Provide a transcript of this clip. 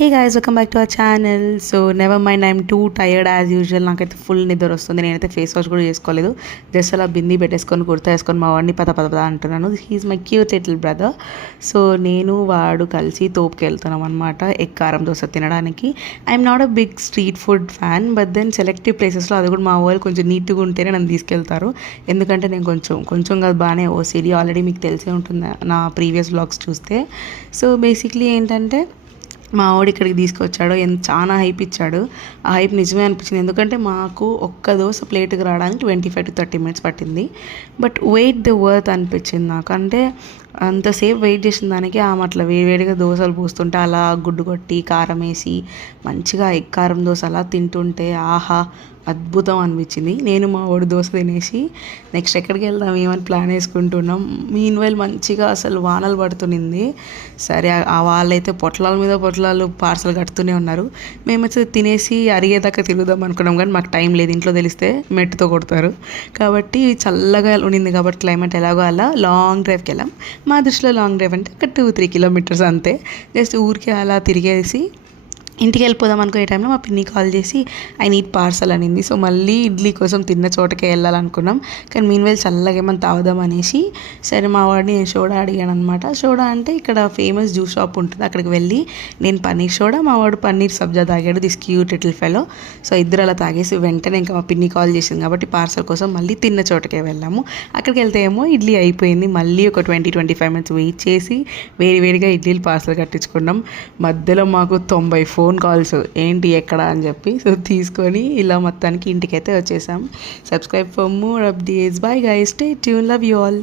Hey guys, welcome back to our channel. So never mind, I'm two tired as usual. నాకైతే full నిద్ర వస్తుంది. నేనైతే face wash కూడా చేసుకోలేదు. జస్ట్ అలా బింది పెట్టేసుకొని కుర్తా వేసుకొని మా వాడిని పద పద పద అంటున్నాను. He is my cute little brother. So నేను వాడు కలిసి తోపుకి వెళ్తున్నాం అనమాట ఎగ్ కారం దోశ తినడానికి. I'm not a big street food fan, but then selective ప్లేసెస్లో అది కూడా మా వాళ్ళు కొంచెం నీట్గా ఉంటేనే నన్ను తీసుకెళ్తారు. ఎందుకంటే నేను కొంచెం కాదు బాగానే ఓసిడి. ఆల్రెడీ మీకు తెలిసే ఉంటుంది నా ప్రీవియస్ వ్లాగ్స్ చూస్తే. సో బేసిక్లీ ఏంటంటే మా వాడు ఇక్కడికి తీసుకొచ్చాడు. చాలా హైప్ ఇచ్చాడు. ఆ హైప్ నిజమే అనిపించింది. ఎందుకంటే మాకు ఒక్క దోశ ప్లేట్కి రావడానికి 25 to 30 minutes పట్టింది. బట్ వెయిట్ ద వర్త్ అనిపించింది నాకు. అంటే అంతసేపు వెయిట్ చేసిన దానికి ఆమె అట్లా వేడివేడిగా దోశలు పోస్తుంటే అలా గుడ్డు కొట్టి కారం వేసి మంచిగా ఎగ్ కారం దోశ అలా తింటుంటే ఆహా అద్భుతం అనిపించింది. నేను మా వాడు దోశ తినేసి నెక్స్ట్ ఎక్కడికి వెళ్దాం ఏమని ప్లాన్ వేసుకుంటున్నాం. మీన్వైల్ మంచిగా అసలు వానలు పడుతుంది. సరే వాళ్ళైతే పొట్లాల మీద పొట్లాలు పార్సల్ కడుతూనే ఉన్నారు. మేమైతే తినేసి అరిగేదాకా తిరుగుదాం అనుకున్నాం, కానీ మాకు టైం లేదు. ఇంట్లో తెలిస్తే మెట్టుతో కొడతారు. కాబట్టి చల్లగా ఉండింది కాబట్టి క్లైమేట్ ఎలాగో అలా లాంగ్ డ్రైవ్కి వెళ్ళాం. మా దృష్టిలో లాంగ్ డ్రైవ్ అంటే ఒక 2-3 kilometers అంతే. జస్ట్ ఊరికి అలా తిరిగేసి ఇంటికి వెళ్ళిపోదాం అనుకునే టైంలో మా పిన్ని కాల్ చేసి ఐ నీడ్ పార్సల్ అనింది. సో మళ్ళీ ఇడ్లీ కోసం తిన్న చోటకే వెళ్ళాలనుకున్నాం. కానీ మీన్వేల్ చల్లగా ఏమన్నా తాగుదాం అనేసి సరే మా వాడిని నేను సోడా అడిగాను అనమాట. సోడా అంటే ఇక్కడ ఫేమస్ జ్యూస్ షాప్ ఉంటుంది, అక్కడికి వెళ్ళి నేను పన్నీర్ సోడా, మా వాడు పన్నీర్ సబ్జా తాగాడు. This cute little fellow. So ఇద్దరు అలా తాగేసి వెంటనే ఇంకా మా పిన్ని కాల్ చేసింది కాబట్టి పార్సల్ కోసం మళ్ళీ తిన్న చోటకే వెళ్ళాము. అక్కడికి వెళ్తే ఏమో ఇడ్లీ అయిపోయింది. మళ్ళీ ఒక 20-25 minutes వెయిట్ చేసి వేడిగా ఇడ్లీలు పార్సల్ కట్టించుకున్నాం. మధ్యలో మాకు 90 phone కాల్స్, ఏంటి ఎక్కడ అని చెప్పి. సో తీసుకొని ఇలా మొత్తానికి ఇంటికైతే వచ్చేసాం. Subscribe for more updates. Bye guys, stay tune, love you all.